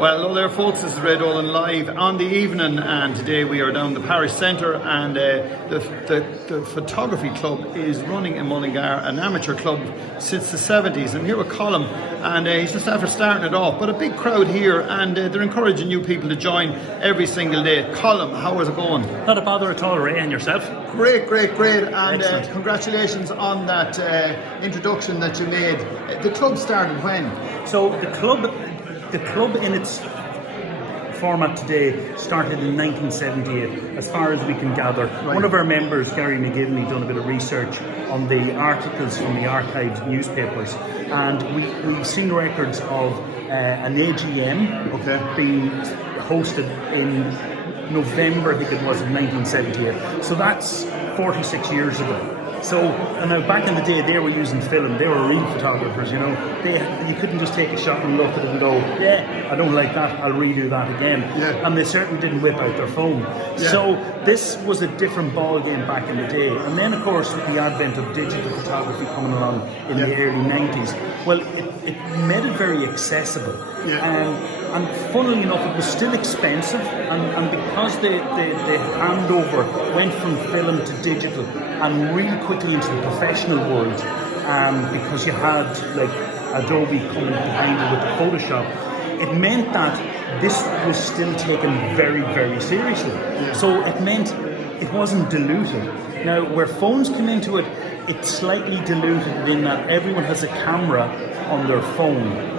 Well, hello there folks, this is Red Olin live on the evening, and today we are down the parish centre, and the photography club is running in Mullingar, an amateur club since the 70s. I'm here with Colin, and he's just after starting it off, but a big crowd here, and they're encouraging new people to join every single day. Colin, how is it going? Not a bother at all, Ray, and yourself? Great, and congratulations on that introduction that you made. The club started when? So the club in its format today started in 1978, as far as we can gather. Right. One of our members, Gary McGivney, done a bit of research on the articles from the archived newspapers, and we've seen records of an AGM being hosted in November, I think it was, of 1978. So that's 46 years ago. So, and now back in the day, they were using film. They were real photographers, you know. You couldn't just take a shot and look at it and go, yeah, I don't like that, I'll redo that again. Yeah. And they certainly didn't whip out their phone. Yeah. So this was a different ball game back in the day. And then, of course, with the advent of digital photography coming along in the early 90s, well, it made it very accessible. Yeah. And funnily enough, it was still expensive, and because the handover went from film to digital and really quickly into the professional world, because you had like Adobe coming behind it with the Photoshop, it meant that this was still taken very, very seriously. Yeah. So it meant it wasn't diluted. Now, where phones come into it, it's slightly diluted in that everyone has a camera on their phone.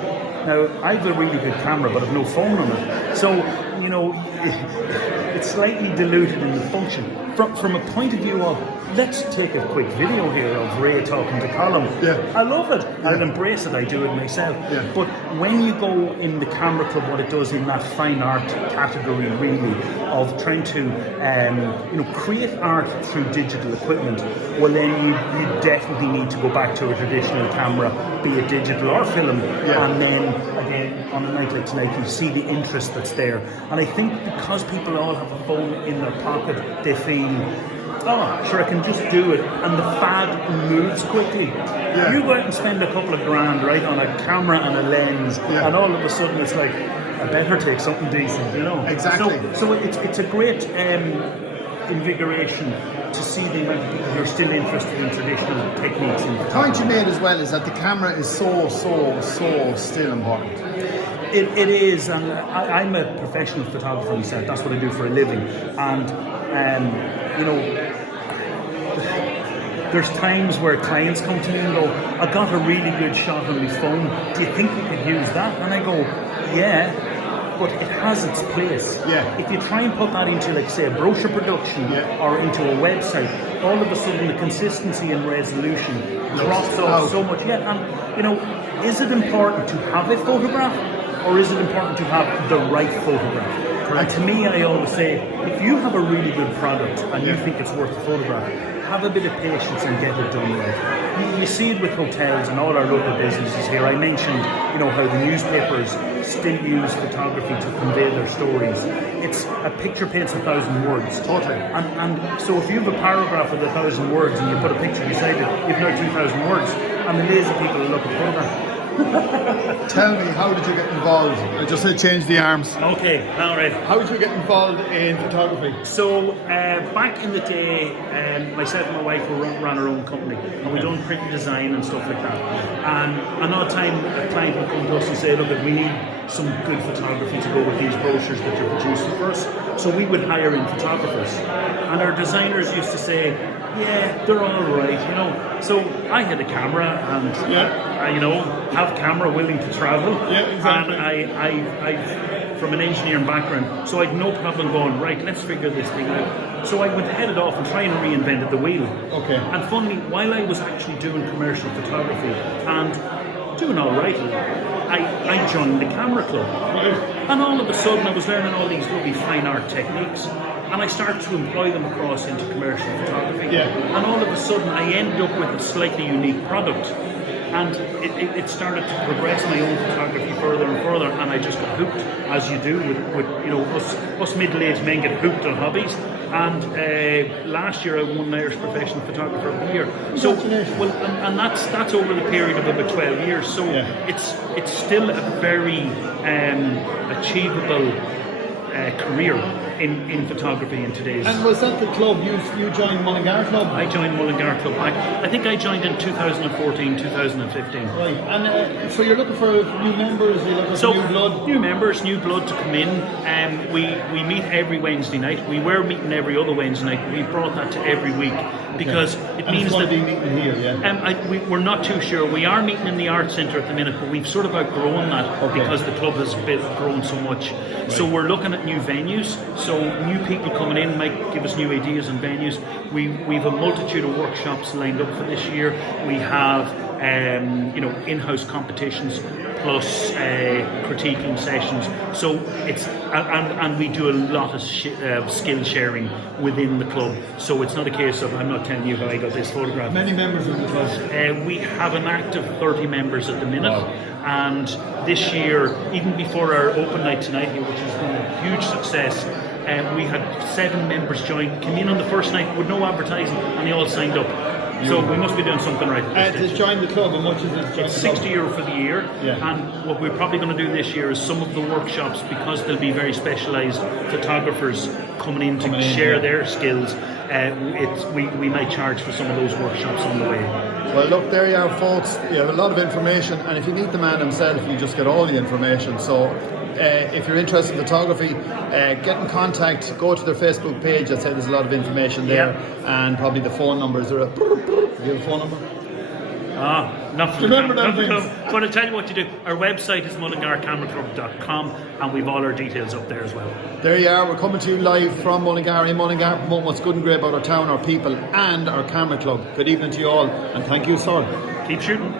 Now, I have a really good camera, but I've no phone on it. So, you know, it's slightly diluted in the function. From a point of view of, let's take a quick video here of Ray talking to Colin. Yeah. I love it. Yeah. I'll embrace it. I do it myself. Yeah. But when you go in the camera club, what it does in that fine art category, really, of trying to create art through digital equipment, well, then you definitely need to go back to a traditional camera, be it digital or film, and then again on a night like tonight, you see the interest that's there. And I think because people all have a phone in their pocket, they feel, oh, sure, I can just do it, and the fad moves quickly. Yeah. You go out and spend a couple of grand, right, on a camera and a lens, and all of a sudden it's like, I better take something decent, you know. Exactly. So it's a great invigoration to see the amount of people who are still interested in traditional techniques. The point you made as well is that the camera is so still important. It is, and I'm a professional photographer myself. That's what I do for a living, and there's times where clients come to me and go, I got a really good shot on my phone, do you think you could use that? And I go, yeah, but it has its place. Yeah. If you try and put that into, like, say, a brochure production or into a website, all of a sudden the consistency and resolution drops off so much. Yeah, and, you know, is it important to have a photograph, or is it important to have the right photograph? And to me, I always say, if you have a really good product and you think it's worth a photograph, have a bit of patience and get it done right. You see it with hotels and all our local businesses here. I mentioned, you know, how the newspapers still use photography to convey their stories. It's a picture paints 1,000 words. Totally. And so if you have a paragraph with 1,000 words and you put a picture beside it, you've now 2,000 words. And the lazy people will look at photograph. Tell me, how did you get involved? I just said change the arms. Okay, all right. How did you get involved in photography? So, back in the day, myself and my wife ran our own company, and we done print design and stuff like that. And another time, a client would come to us and say, look, we need some good photography to go with these brochures that you're producing for us. So we would hire in photographers. And our designers used to say, yeah, they're all right, you know. So I had a camera, and I have camera willing to travel. Yeah, exactly. And I from an engineering background, so I had no problem going, right, let's figure this thing out. So I would head it off and try and reinvent the wheel. Okay. And funnily, while I was actually doing commercial photography and doing all right, I joined the camera club. And all of a sudden I was learning all these lovely fine art techniques, and I started to employ them across into commercial photography. Yeah. And all of a sudden I ended up with a slightly unique product. And it started to progress my own photography further and further, and I just got hooked, as you do with you know, us middle-aged men get hooked on hobbies. And last year I won Irish Professional Photographer of the Year. So, well, and that's over the period of about 12 years. So it's still a very achievable career in photography in today's. And was that the club you joined Mullingar Club? I joined Mullingar Club. I think I joined in 2014, 2015. Right, and so you're looking for new members, you're looking for new blood? New members, new blood to come in. We meet every Wednesday night. We were meeting every other Wednesday night. We brought that to every week because it means that be meeting here, yeah. We're not too sure. We are meeting in the art centre at the minute, but we've sort of outgrown that because the club has grown so much. Right. So we're looking at new venues. So new people coming in might give us new ideas and venues. We've a multitude of workshops lined up for this year. We have in-house competitions plus critiquing sessions. So it's and we do a lot of skill sharing within the club. So it's not a case of I'm not telling you how I got this photograph. Many members of the club. We have an active 30 members at the minute. Wow. And this year, even before our open night tonight here, which has been a huge success, we had 7 members came in on the first night with no advertising, and they all signed up. So we must be doing something right. To join the club, how much is it? It's €60 for the year, and what we're probably going to do this year is some of the workshops, because there'll be very specialised photographers coming in to share their skills. We might charge for some of those workshops on the way. Well, look, there you are, folks. You have a lot of information, and if you meet the man himself, you just get all the information. So if you're interested in photography, get in contact, go to their Facebook page. I said there's a lot of information there, and probably the phone numbers. Do you have a phone number? Not remember that things. But I'll tell you what to do. Our website is mullingarcameraclub.com, and we've all our details up there as well. There you are. We're coming to you live from Mullingar in Mullingar, promoting what's good and great about our town, our people, and our camera club. Good evening to you all, and thank you, sir. Keep shooting.